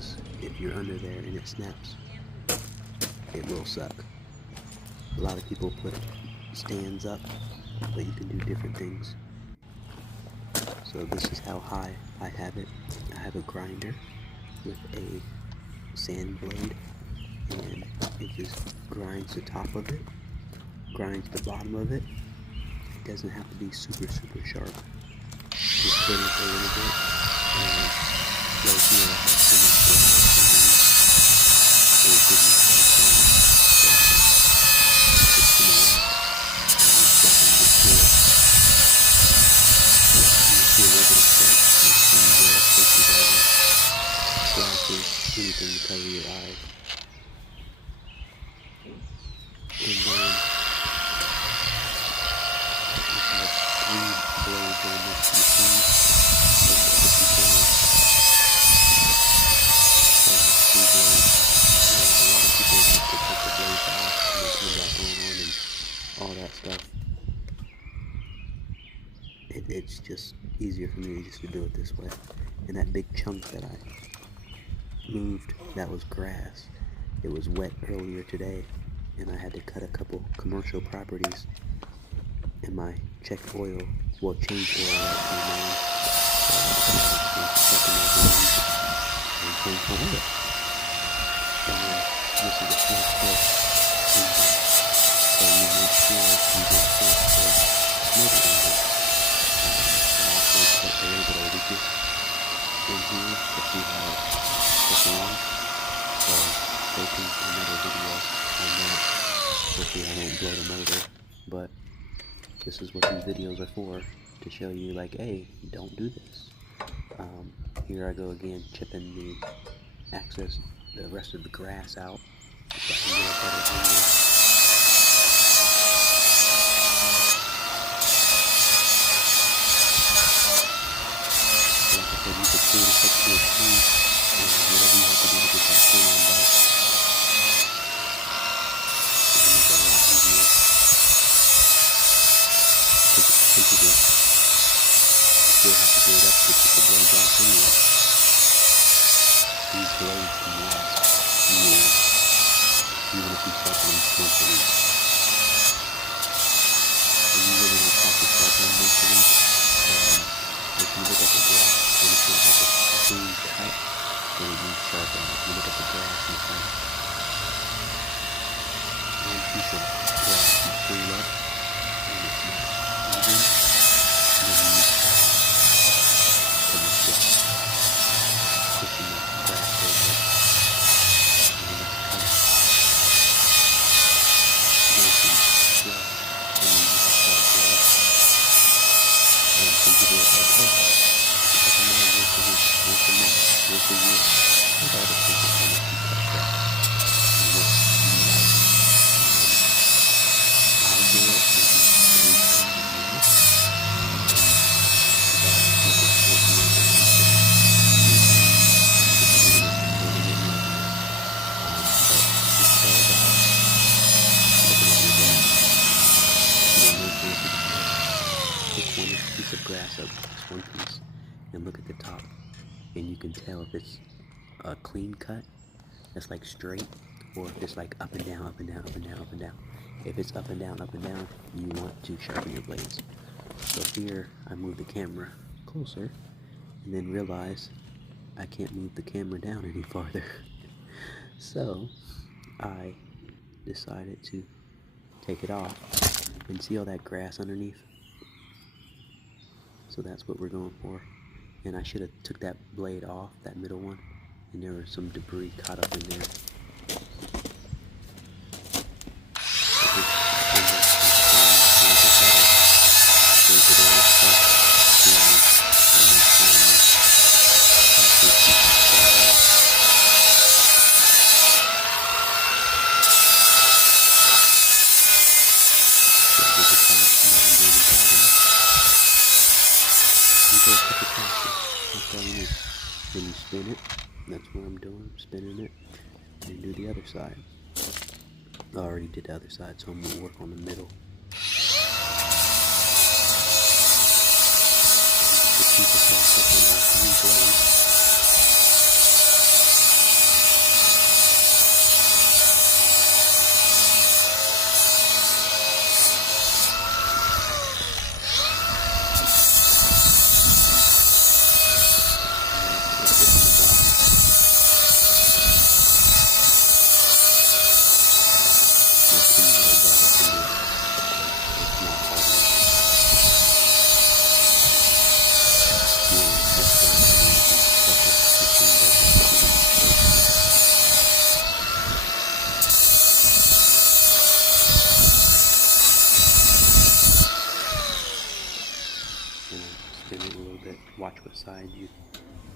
because if you're under there and it snaps, it will suck. A lot of people put stands up, but you can do different things. So this is how high I have it. I have a grinder with a sand blade, and it just grinds the top of it, grinds the bottom of it. It doesn't have to be super sharp. Just put it a little bit, and right here I have so much grass, and it will give me a hard time. So I put some of that, and so I can get to it. You see a little bit of scratch. You see where places are the glasses, anything to cover your eyes. And then I have 3 blades on this machine. So I put them down. So I have 3 blades. And a lot of people like to take the blades off and then put them back on and all that stuff. It's just easier for me just to do it this way. And that big chunk that I moved, that was grass. It was wet earlier today, and I had to cut a couple commercial properties, and my checked oil, well, changed oil that came on, so I decided to and change my oil. And then this is a 4-foot engine, so you make sure you get 4-foot motor engine. I also put a little bit of leakage in here to see how it's performs. So stay tuned for another video on that. Hopefully I don't blow the motor, but this is what these videos are for, to show you like, hey, don't do this. Here I go again, chipping the rest of the grass out so I can get a better angle. Like I said, you could see the picture of trees and whatever you have to do to get that pin on back. It'll make it a lot easier. Because it's sensitive. You still have to do it up to get the blades off anyway. These blades can last years, even if you sharpen them once a week. And you really don't have to sharpen them once a week. If you look at the grass and it's not like a clean cut, then it needs sharpening. If you look at the grass and it's like one piece of grass you pull up and it's not even, then you need sharpening. Because it's just pushing the grass over. And then it's cut nice and flush, and then you have sharp blades. And some people are like, oh, I can now once a week, once a month, once a year. It all depends on how much you cut grass and what you like. I'll do it maybe 3 times a year. But if it's 4 years a month, then it's all about looking at your grass. You don't know if you pick one piece of grass up, just one piece, and look at the top, and you can tell if it's a clean cut, that's like straight, or if it's like up and down, up and down, up and down, up and down. If it's up and down, you want to sharpen your blades. So here, I move the camera closer, and then realize I can't move the camera down any farther. So I decided to take it off, and see all that grass underneath? So that's what we're going for. And I should have took that blade off, that middle one, and there was some debris caught up in there. Then you spin it. That's what I'm doing, spinning it. And do the other side. I already did the other side, so I'm going to work on the middle. Just to keep the process on all 3 blades. side you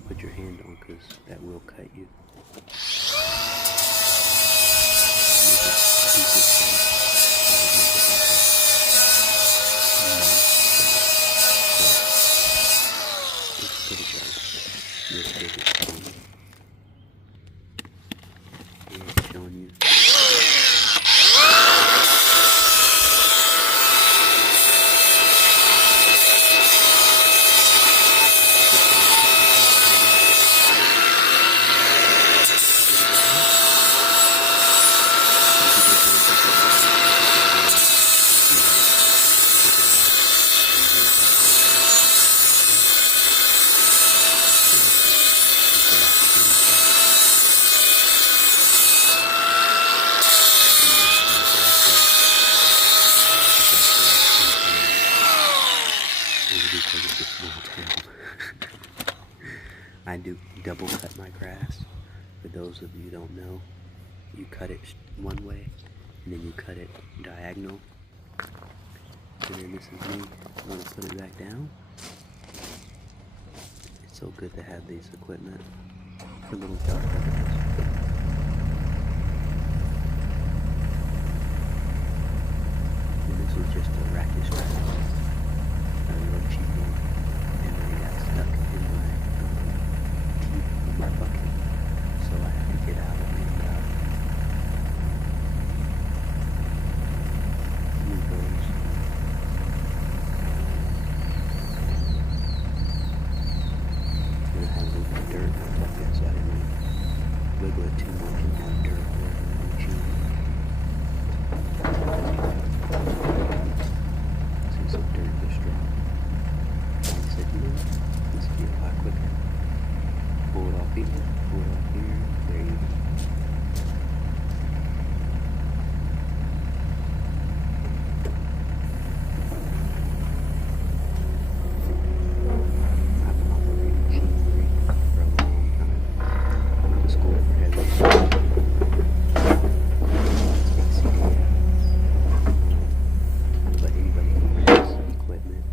put your hand on, because that will cut you. Make it a decent shape. I would make it like a nice shape, but it's pretty sharp. You'll take it home. And it's showing you. Because it's a small town. I do double cut my grass. For those of you who don't know, you cut it one way, and then you cut it diagonal. And then this is me. I'm going to put it back down. It's so good to have these equipment for little dark areas. And this was just a racket strap. A real cheap one, and then it got stuck in my teeth of my bucket, so I had to get out and move those. And I had a little bit of dirt in my bucket, so I didn't wiggle it too much and have dirt all over my machine. See some dirt just dropped. This will be a lot quicker. Pull it off here, pull it off here, there you go. I've been operating machinery for a long time. I went to school for heavy but anybody can rent this equipment.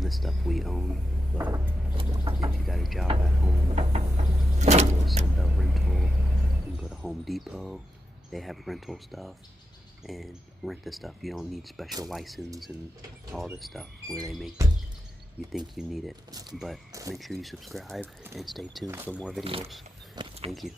This stuff we own, but if you got a job at home, you can go to Sunbelt Rental, you can go to Home Depot, they have rental stuff, and rent the stuff. You don't need special license and all this stuff where they make you think you need it. But make sure you subscribe and stay tuned for more videos. Thank you.